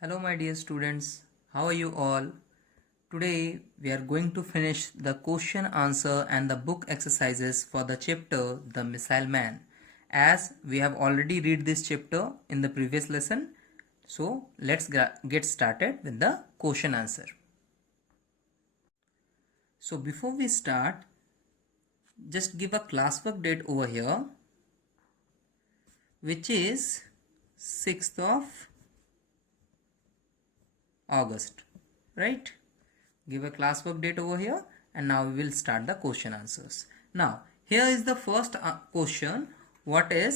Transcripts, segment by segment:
Hello, my dear students. How are you all? Today we are going to finish the question answer and the book exercises for the chapter The Missile Man. As we have already read this chapter in the previous lesson, so let's get started with the question answer. So before we start, just give a classwork date over here, which is 6th of August, right? Give a classwork date over here, and now we will start the question answers. Now here is the first question. What did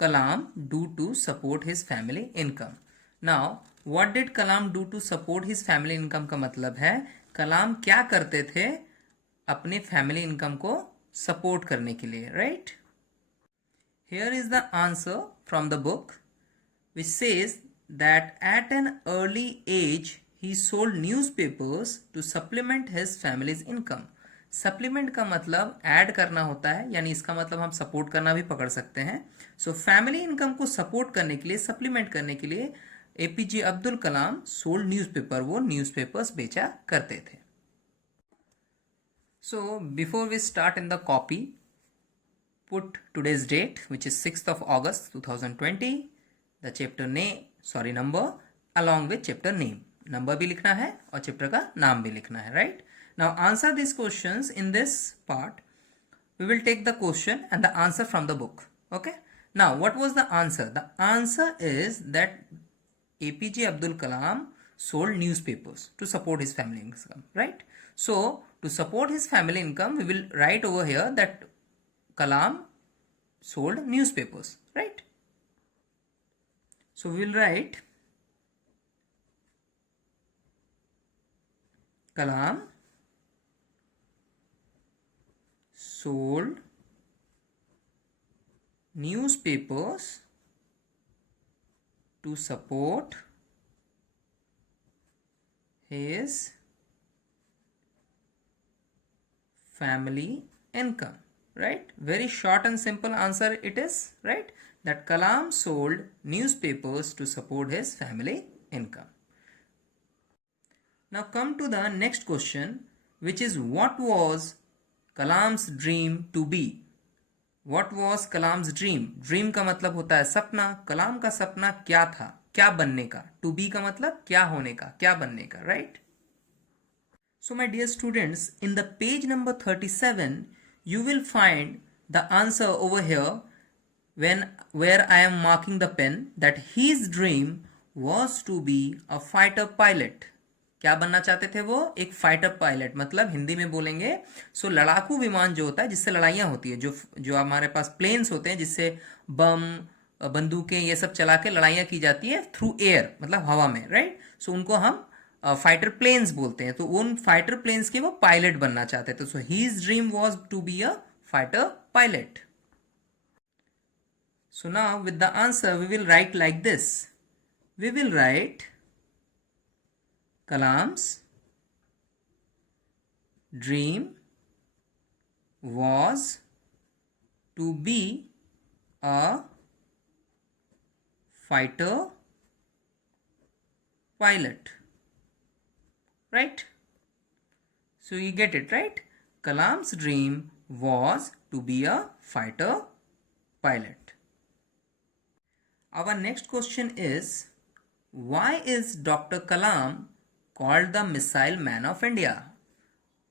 Kalam do to support his family income? Now what did Kalam do to support his family income का मतलब है कलाम क्या करते थे अपने family income को support करने के लिए, right? Here is the answer from the book, which says that at an early age he sold newspapers to supplement his family's income. Supplement का मतलब ऐड करना होता है, यानी इसका मतलब हम सपोर्ट करना भी पकड़ सकते हैं. सो फैमिली इनकम को सपोर्ट करने के लिए, सप्लीमेंट करने के लिए APJ Abdul Kalam sold newspaper, वो न्यूज़पेपर्स बेचा करते थे. So before we start in the copy, put today's date, which is 6th of August 2020, the chapter number along with chapter name. Number भी लिखना है और chapter का नाम भी लिखना है, right? Now answer these questions in this part. We will take the question and the answer from the book. Okay? Now what was the answer? The answer is that APJ Abdul Kalam sold newspapers to support his family income, right? So to support his family income, we will write over here that Kalam sold newspapers, right? So we will write Kalam sold newspapers to support his family income. Right? Very short and simple answer it is, right? That Kalam sold newspapers to support his family income. Now come to the next question, which is what was Kalam's dream to be? What was Kalam's dream? Dream का मतलब होता है सपना. कलाम का सपना क्या था, क्या बनने का? To be का मतलब क्या होने का, क्या बनने का, right? So my dear students, in the page number 37, you will find the answer over here where I am marking the pen that his dream was to be a fighter pilot. क्या बनना चाहते थे वो? एक fighter pilot. मतलब हिंदी में बोलेंगे सो लड़ाकू विमान जो होता है जिससे लड़ाइयाँ होती है, जो हमारे पास प्लेन्स होते हैं जिससे बम, बंदूकें ये सब चला के लड़ाइयाँ की जाती है थ्रू एयर, मतलब हवा में, राइट? सो उनको हम फाइटर प्लेन्स बोलते हैं. तो उन फाइटर प्लेन्स के वो पायलट बनना चाहते थे. So his dream was to be a fighter pilot. So now with the answer we will write like this. We will write Kalam's dream was to be a fighter pilot. Right? So you get it, right? Kalam's dream was to be a fighter pilot. Our next question is, why is Dr. Kalam called the Missile Man of India?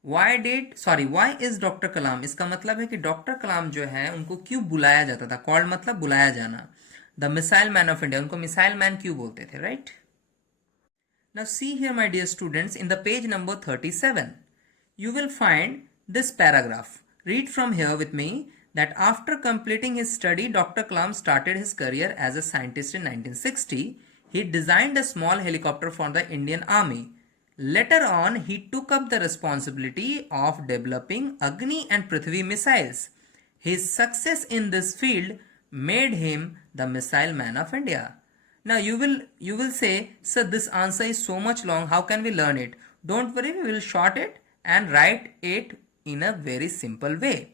Why is Dr. Kalam? इसका मतलब है कि doctor कलाम जो है उनको क्यों बुलाया जाता था? Called मतलब बुलाया जाना. The Missile Man of India, उनको मिसाइल मैन क्यों बोलते थे, right? Now see here my dear students, in the page number 37, you will find this paragraph. Read from here with me that after completing his study, Dr. Kalam started his career as a scientist in 1960. He designed a small helicopter for the Indian Army. Later on, he took up the responsibility of developing Agni and Prithvi missiles. His success in this field made him the Missile Man of India. Now you will say, sir, this answer is so much long. How can we learn it? Don't worry, we will short it and write it in a very simple way.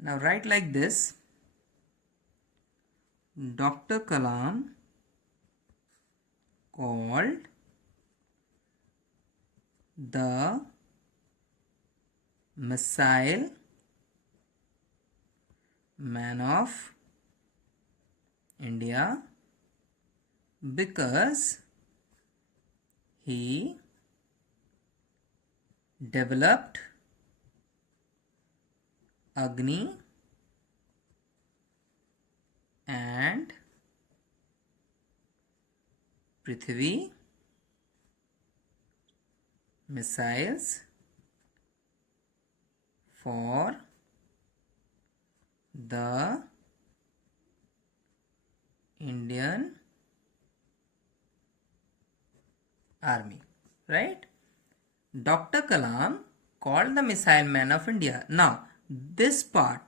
Now write like this. Dr. Kalam called the missile man of India because he developed Agni and Prithvi missiles for the Indian Army, right? Dr. Kalam called the missile man of India. Now, this part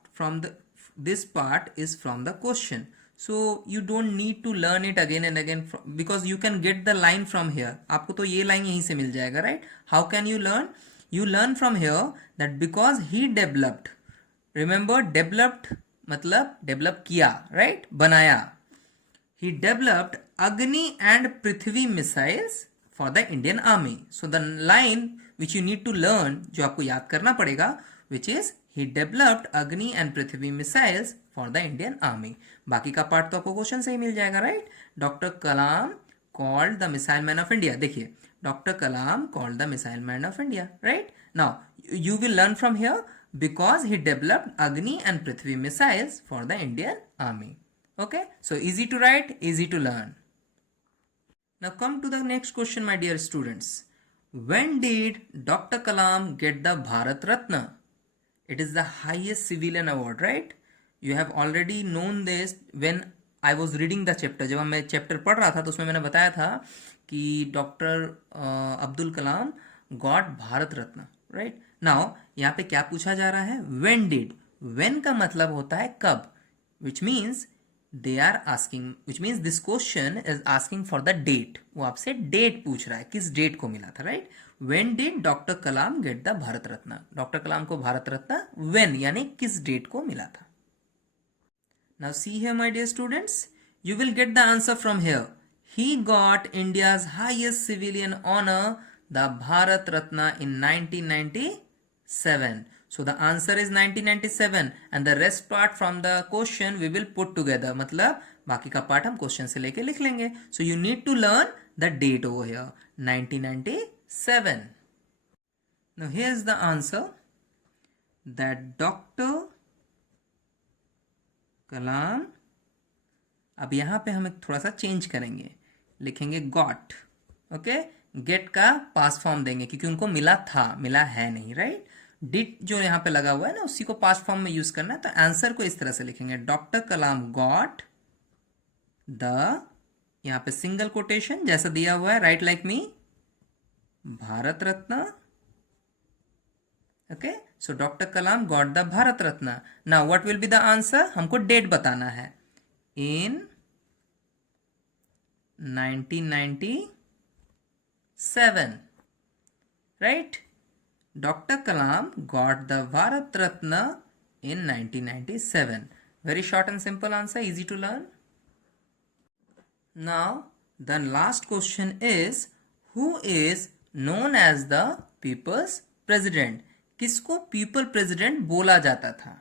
is from the question. So you don't need to learn it again and again because you can get the line from here. आपको तो ये line यहीं से मिल जाएगा, right? How can you learn? You learn from here that because he developed. Remember, developed मतलब develop किया, right? बनाया. He developed Agni and Prithvi missiles for the Indian Army. So the line which you need to learn, जो आपको याद करना पड़ेगा, which is he developed Agni and Prithvi missiles for the Indian Army. बाकी का part तो आपको question से ही मिल जाएगा, right? Doctor Kalam called the missile man of India. देखिए, doctor Kalam called the missile man of India, right? Now you will learn from here because he developed Agni and Prithvi missiles for the Indian Army. Okay, so easy to write, easy to learn. Now come to the next question, my dear students. When did Dr. Kalam get the Bharat Ratna? It is the highest civilian award, right? You have already known this when I was reading the chapter. जब मैं chapter पढ़ रहा था तो उसमें मैंने बताया था कि doctor Abdul Kalam got Bharat Ratna, right? Now यहाँ पे क्या पूछा जा रहा है? When did? When का मतलब होता है कब, which means they are asking, which means this question is asking for the date. वो आपसे डेट पूछ रहा है, किस डेट को मिला था, right? When did doctor Kalam get the Bharat Ratna? Doctor Kalam को भारत रत्न when यानी किस डेट को मिला था? Now see here, my dear students, you will get the answer from here. He got India's highest civilian honor, the Bharat Ratna, in 1997. So the answer is 1997 and the rest part from the question we will put together. मतलब बाकी का part हम question से लेके लिख लेंगे. So you need to learn the date over here, 1997. Now here's the answer, that Dr. कलाम, अब यहाँ पे हम थोड़ा सा चेंज करेंगे, लिखेंगे गॉट. ओके, गेट का पास फॉर्म देंगे क्योंकि उनको मिला था, मिला है नहीं, राइट? डिड जो यहाँ पे लगा हुआ है ना, उसी को पास फॉर्म में यूज करना है. तो आंसर को इस तरह से लिखेंगे, डॉक्टर कलाम गॉट द, यहाँ पे सिंगल कोटेशन जैसा दिया हुआ है, right like me, Bharat Ratna. Okay, so doctor Kalam got the Bharat Ratna. Now what will be the answer? हमको डेट बताना है. इन 1997, right? Doctor Kalam got the Bharat Ratna in 1997. Very short and simple answer, easy to learn. Now the last question is, who is known as the people's president? किसको people president बोला जाता था?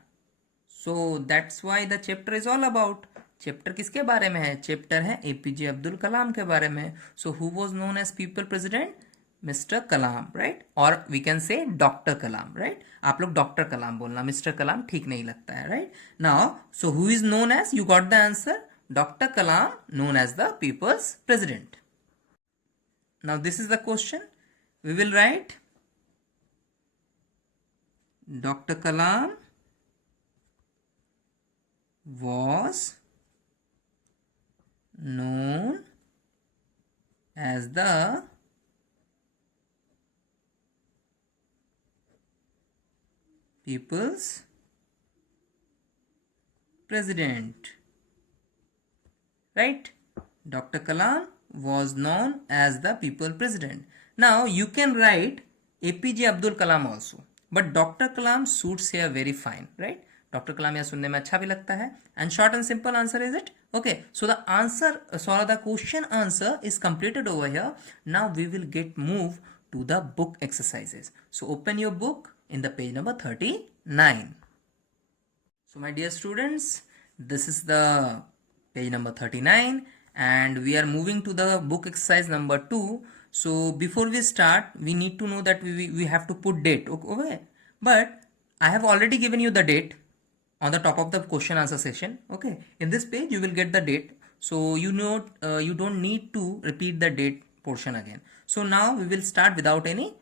So that's why the chapter is all about. Chapter किसके बारे में है? Chapter है APJ Abdul कलाम के बारे में. So who was known as people president? Mister Kalam, right? और we can say doctor Kalam, right? आप लोग डॉक्टर कलाम बोलना, मिस्टर कलाम ठीक नहीं लगता है, right? Now so who is known as, you got the answer, doctor Kalam known as the people's president. Now this is the question. We will write Dr. Kalam was known as the people's president, right? Dr. Kalam was known as the people's president. Now you can write APJ Abdul Kalam also. But doctor Kalam suits here very fine, right? Doctor Kalam यहाँ सुनने में अच्छा भी लगता है. And short and simple answer is it. Okay, so the question answer is completed over here. Now we will get move to the book exercises. So open your book in the page number 39. So my dear students, this is the page number 39 and we are moving to the book exercise number 2. So before we start, we need to know that we have to put date. Okay, but I have already given you the date on the top of the question answer session. Okay, in this page you will get the date, so you know you don't need to repeat the date portion again. So now we will start without any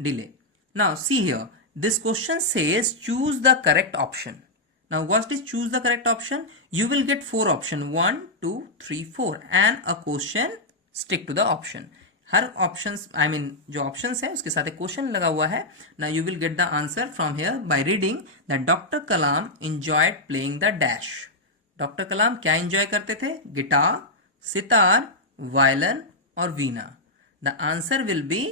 delay. Now see here, this question says choose the correct option. Now what is choose the correct option? You will get 4 options, 1 2 3 4 and a question. Stick to the option. हर options जो options है उसके साथ एक question लगा हुआ है. ना you will get the answer from here by reading that doctor Kalam enjoyed playing the dash. Doctor Kalam क्या एंजॉय करते थे? गिटार, सितार, वायलिन और veena. The answer will be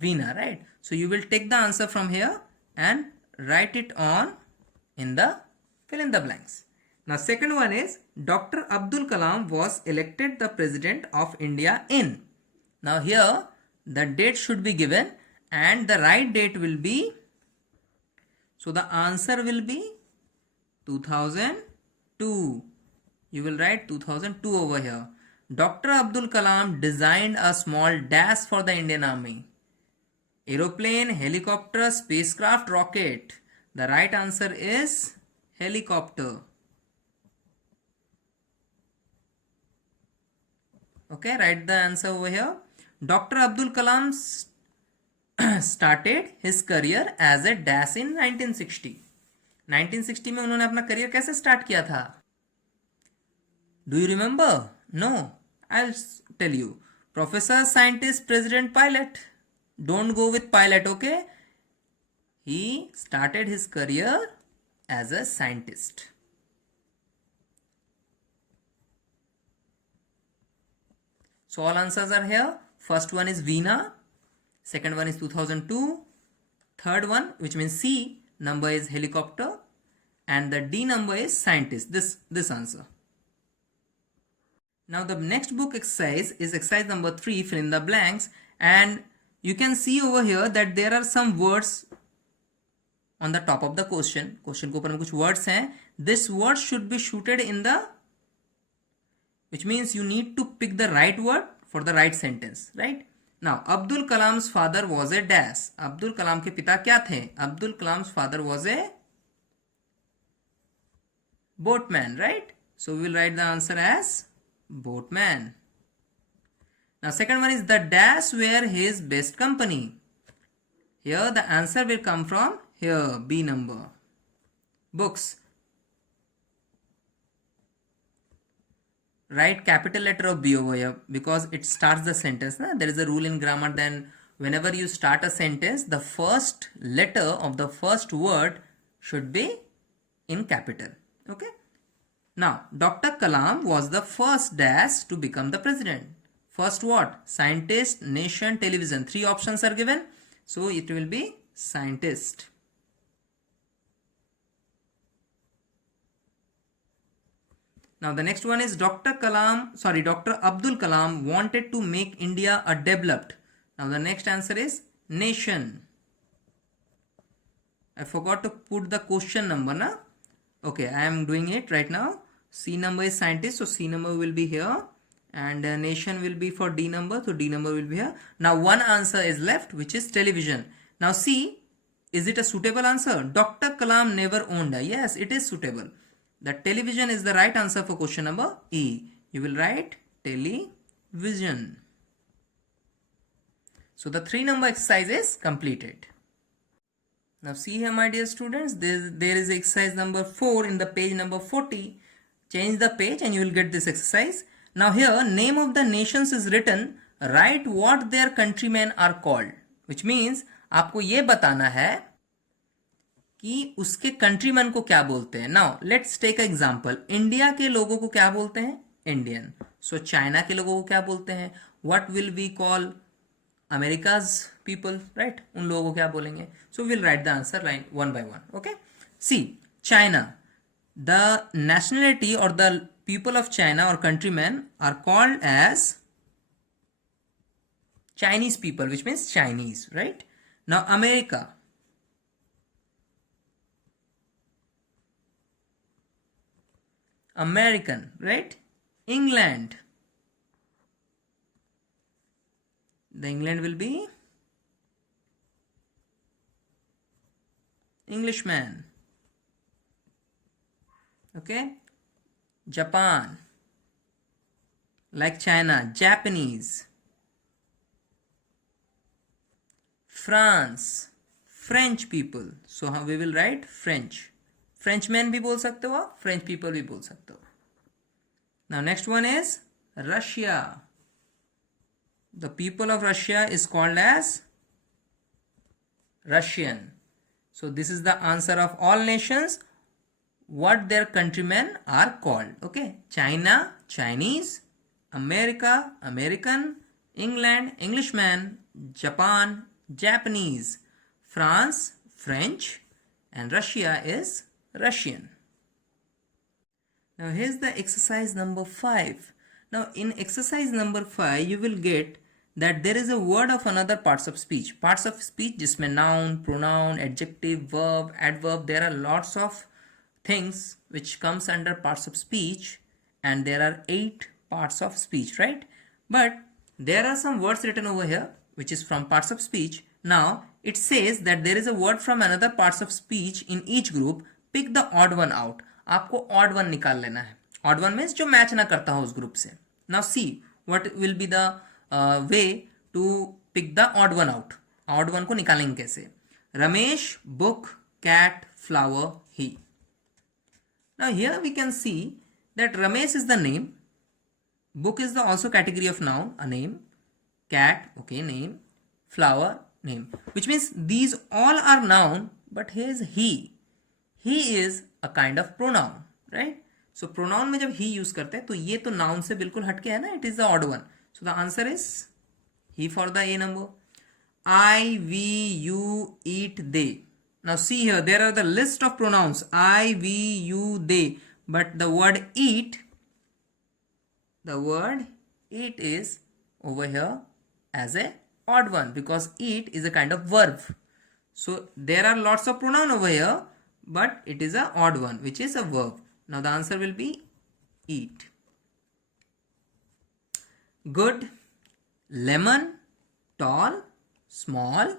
veena, right? So you will take the answer from here and write it on in the fill in the blanks. Now second one is Dr. Abdul Kalam was elected the president of India in. Now here the date should be given and the right date will be, so the answer will be 2002. You will write 2002 over here. Dr. Abdul Kalam designed a small dash for the Indian Army. Aeroplane, helicopter, spacecraft, rocket. The right answer is helicopter. Okay, write the answer over here. Dr. Abdul Kalam started his career as a dash in 1960. 1960 में उन्होंने अपना career कैसे start किया था? Do you remember? No, I'll tell you. Professor, scientist, president, pilot. Don't go with pilot, okay? He started his career as a scientist. So all answers are here. First one is Veena. Second one is 2002. Third one, which means C number, is helicopter. And the D number is scientist. This answer. Now the next book exercise is exercise number 3, fill in the blanks. And you can see over here that there are some words on the top of the question. Question के ऊपर में कुछ words हैं. This word should be shooted in the, which means you need to pick the right word for the right sentence, right? Now Abdul Kalam's father was a dash. Abdul Kalam के पिता क्या थे? Abdul Kalam's father was a boatman, right? So we will write the answer as boatman. Now second one is the dash were his best company. Here the answer will come from here, B number. Books. Write capital letter of B over here because it starts the sentence. There is a rule in grammar, then whenever you start a sentence, the first letter of the first word should be in capital. Okay. Now Dr. Kalam was the first dash to become the president. First what? Scientist, nation, television. 3 options are given. So it will be scientist. Now the next one is Dr. Abdul Kalam wanted to make India a developed. Now the next answer is nation. I forgot to put the question number, na? Okay, I am doing it right now. C number is scientist, so C number will be here. And nation will be for D number, so D number will be here. Now one answer is left, which is television. Now C, is it a suitable answer? Dr. Kalam never owned a. Yes, it is suitable. The television is the right answer for question number E. You will write television. So the 3 number exercise is completed. Now see here, my dear students, there is exercise number 4 in the page number 40. Change the page and you will get this exercise. Now here name of the nations is written. Write what their countrymen are called, which means आपको ये बताना है कि उसके countryman को क्या बोलते हैं. Now let's take a example. India के लोगों को क्या बोलते हैं? इंडियन. सो चाइना के लोगों को क्या बोलते हैं? What will we call America's people, right? उन लोगों को क्या बोलेंगे? So will write the answer line one by one. Okay, see China. The nationality or the people of China or countrymen are called as Chinese people, which means Chinese, right? Now America. American, right? England. The England will be Englishman. Okay? Japan. Like China, Japanese. France, French people. So how we will write French. Frenchmen भी बोल सकते हो आप, French people भी बोल सकते हो. Now next one is Russia. The people of Russia is called as Russian. So this is the answer of all nations, what their countrymen are called. Okay, China, Chinese, America, American, England, Englishman, Japan, Japanese, France, French, and Russia is Russian. Now here's the exercise number 5. Now in exercise number 5 you will get that there is a word of another parts of speech. Parts of speech जिसमें noun, pronoun, adjective, verb, adverb, there are lots of things which comes under parts of speech, and there are 8 parts of speech, right? But there are some words written over here which is from parts of speech. Now it says that there is a word from another parts of speech in each group. Pick the odd one out. आपको odd one निकाल लेना है. Odd one means जो match ना करता हो उस group से. Now see what will be the way to pick the odd one out. Odd one को निकालेंगे कैसे? Ramesh, book, cat, flower, he. Now here we can see that Ramesh is the name. Book is the also category of noun, a name. Cat, okay, name. Flower, name. Which means these all are noun, but here is he. He is a kind of pronoun, right? So pronoun में जब he use करते हैं तो ये तो noun से बिल्कुल हटके है ना. It is the odd one. So the answer is he for the A number. I, we, you, eat, they. Now see here, there are the list of pronouns. I, we, you, they. But the word eat is over here as a odd one because eat is a kind of verb. So there are lots of pronoun over here, but it is a odd one which is a verb. Now the answer will be eat. Good, lemon, tall, small,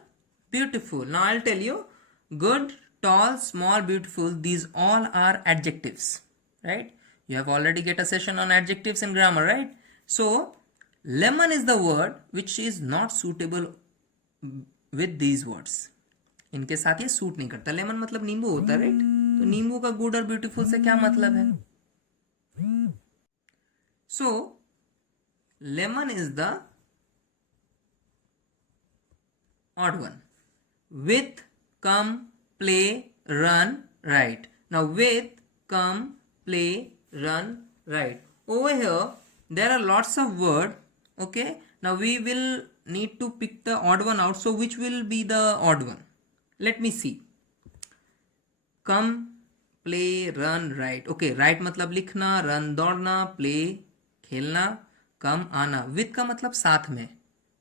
beautiful. Now I'll tell you, good, tall, small, beautiful, these all are adjectives, right? You have already get a session on adjectives in grammar, right? So lemon is the word which is not suitable with these words. इनके साथ ये suit नहीं करता. Lemon मतलब नींबू होता है, right? तो नींबू का गुड और ब्यूटीफुल से क्या मतलब है? So lemon is the odd one. With, come, play, run, write. Now with, come, play, run, write. Over here there are lots of words. Okay, now we will need to pick the odd one out. So which will be the odd one? Let me see. Come, play, run, write. Okay, write मतलब लिखना, run दौड़ना, play खेलना, come आना. With का मतलब साथ में.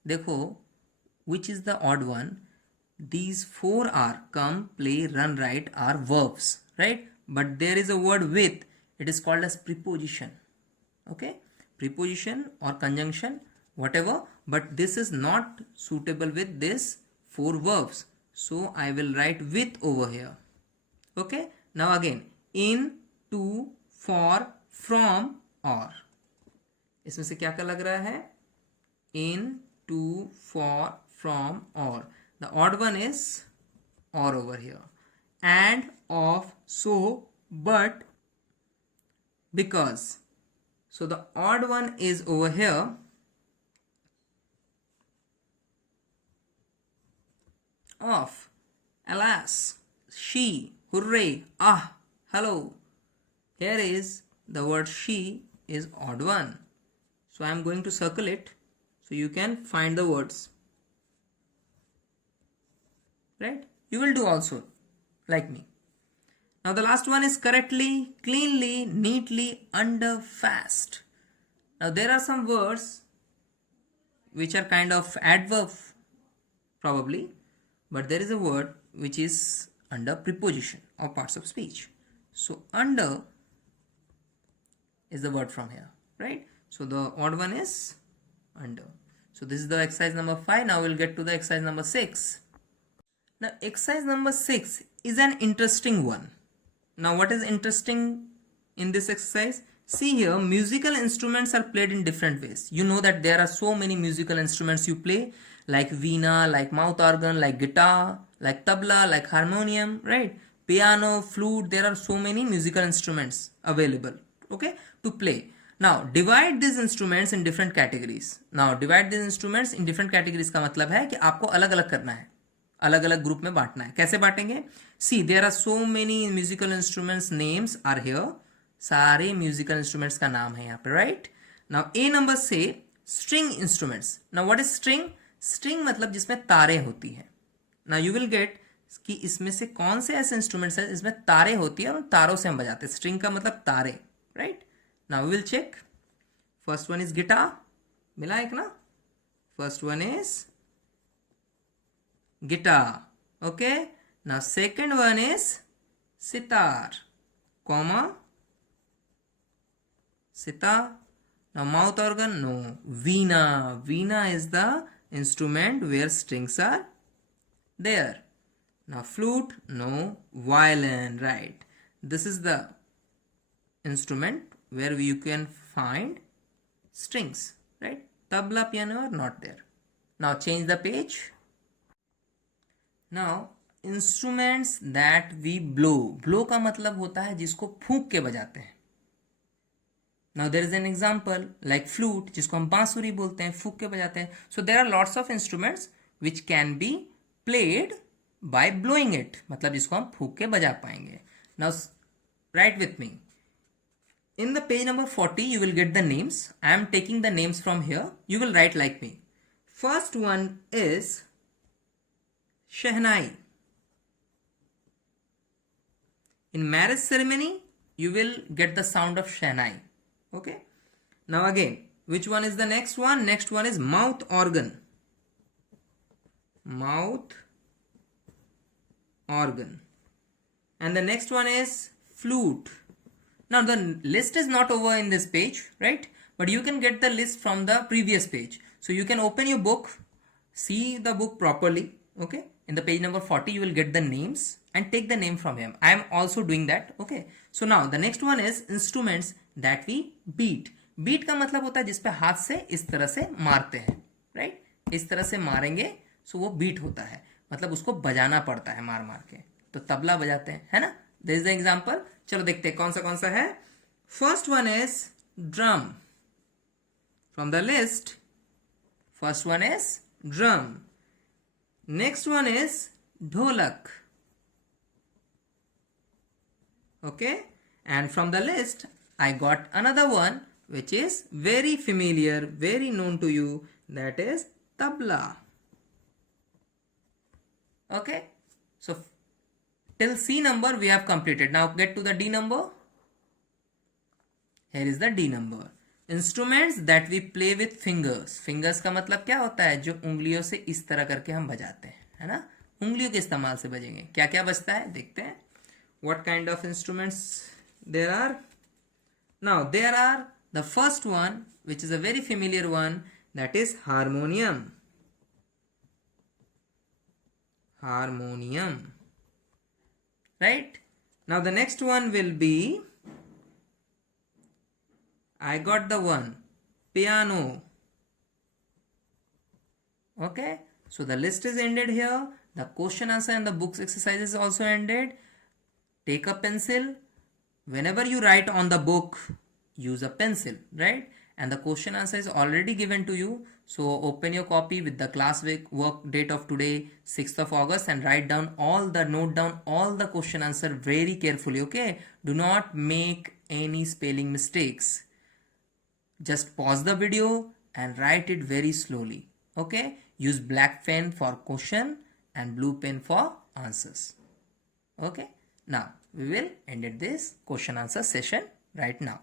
देखो, which is the odd one? These 4 are come, play, run, write are verbs, right? But there is a word with. It is called as preposition. Okay, preposition or conjunction, whatever. But this is not suitable with this 4 verbs. So I will write with over here. Okay, now again, in, to, for, from, or. इसमें से क्या क्या लग रहा है? In, to, for, from, or. The odd one is or over here. And, of, so, but, because. So the odd one is over here. Of, alas, she, hooray, ah, hello. Here is the word she is odd one. So I am going to circle it so you can find the words. Right? You will do also like me. Now the last one is correctly, cleanly, neatly, under, fast. Now there are some words which are kind of adverb probably, but there is a word which is under preposition or parts of speech. So under is the word from here, right? So the odd one is under. So this is the exercise number 5. Now we'll get to the exercise number 6. Now exercise number 6 is an interesting one. Now what is interesting in this exercise? See here, musical instruments are played in different ways. You know that there are so many musical instruments you play, like veena, like mouth organ, like guitar, like tabla, like harmonium, right? Piano, flute, there are so many musical instruments available, okay, to play. Now divide these instruments in different categories. Now divide these instruments in different categories का मतलब है कि आपको अलग अलग करना है, अलग अलग ग्रुप में बांटना है. कैसे बांटेंगे? See there are so many musical instruments, names are here. सारे म्यूजिकल इंस्ट्रूमेंट्स का नाम है यहाँ पे, राइट? नाउ ए नंबर से string instruments. Now what is string? String मतलब जिसमें तारे होती हैं. नाउ यू विल गेट कि इसमें से कौन से ऐसे इंस्ट्रूमेंट्स हैं जिसमें तारे होती है और उन तारों से हम बजाते हैं. स्ट्रिंग का मतलब तारे, right? Now we will check. First one is guitar, मिला एक ना. First one is guitar, okay. Now second one is sitar, comma, sitar. Now mouth organ, no. Veena, veena is the instrument where strings are there. Now flute, no. Violin, right? This is the instrument where you can find strings, right? Tabla, piano are not there. Now change the page. Now instruments that we blow. Blow का मतलब होता है जिसको फूंक के बजाते हैं. Now there is an example like flute, जिसको हम बांसुरी बोलते हैं, फूंक के बजाते हैं. So there are lots of instruments which can be played by blowing it, मतलब जिसको हम फूंक के बजा पाएंगे. Now write with me. In the page number 40 you will get the names. I am taking the names from here. You will write like me. First one is Shehnai. In marriage ceremony, you will get the sound of Shehnai. Okay. Now again, which one is the next one? Next one is mouth organ. Mouth organ. And the next one is flute. Now the list is not over in this page, right? But you can get the list from the previous page. So you can open your book, see the book properly, okay? In the page number 40 you will get the names and take the name from him. I am also doing that, okay? So now the next one is instruments that we beat. Beat का मतलब होता है जिस पे हाथ से इस तरह से मारते हैं, right? इस तरह से मारेंगे so वो beat होता है, मतलब उसको बजाना पड़ता है मार मार के. तो तबला बजाते हैं, है ना? This is the example. चलो देखते हैं कौन सा है. First one is drum. From the list, first one is drum. Next one is dholak, okay. And from the list I got another one which is very familiar, very known to you, that is tabla, okay. So till C number we have completed. Now get to the D number. Here is the D number. Instruments that we play with fingers. Fingers का मतलब क्या होता है? जो उंगलियों से इस तरह करके हम बजाते हैं, है ना? उंगलियों के इस्तेमाल से बजेंगे. क्या क्या बजता है देखते हैं. What kind of instruments there are? Now there are the first one which is a very familiar one, that is harmonium. Harmonium, right? Now the next one will be, I got the one, piano, okay. So the list is ended here. The question answer and the books exercise is also ended. Take a pencil. Whenever you write on the book, use a pencil, right? And the question answer is already given to you. So open your copy with the class work date of today, 6th of August, and write down note down all the question answer very carefully, okay? Do not make any spelling mistakes. Just pause the video and write it very slowly, okay? Use black pen for question and blue pen for answers, okay? Now we will end this question answer session right now.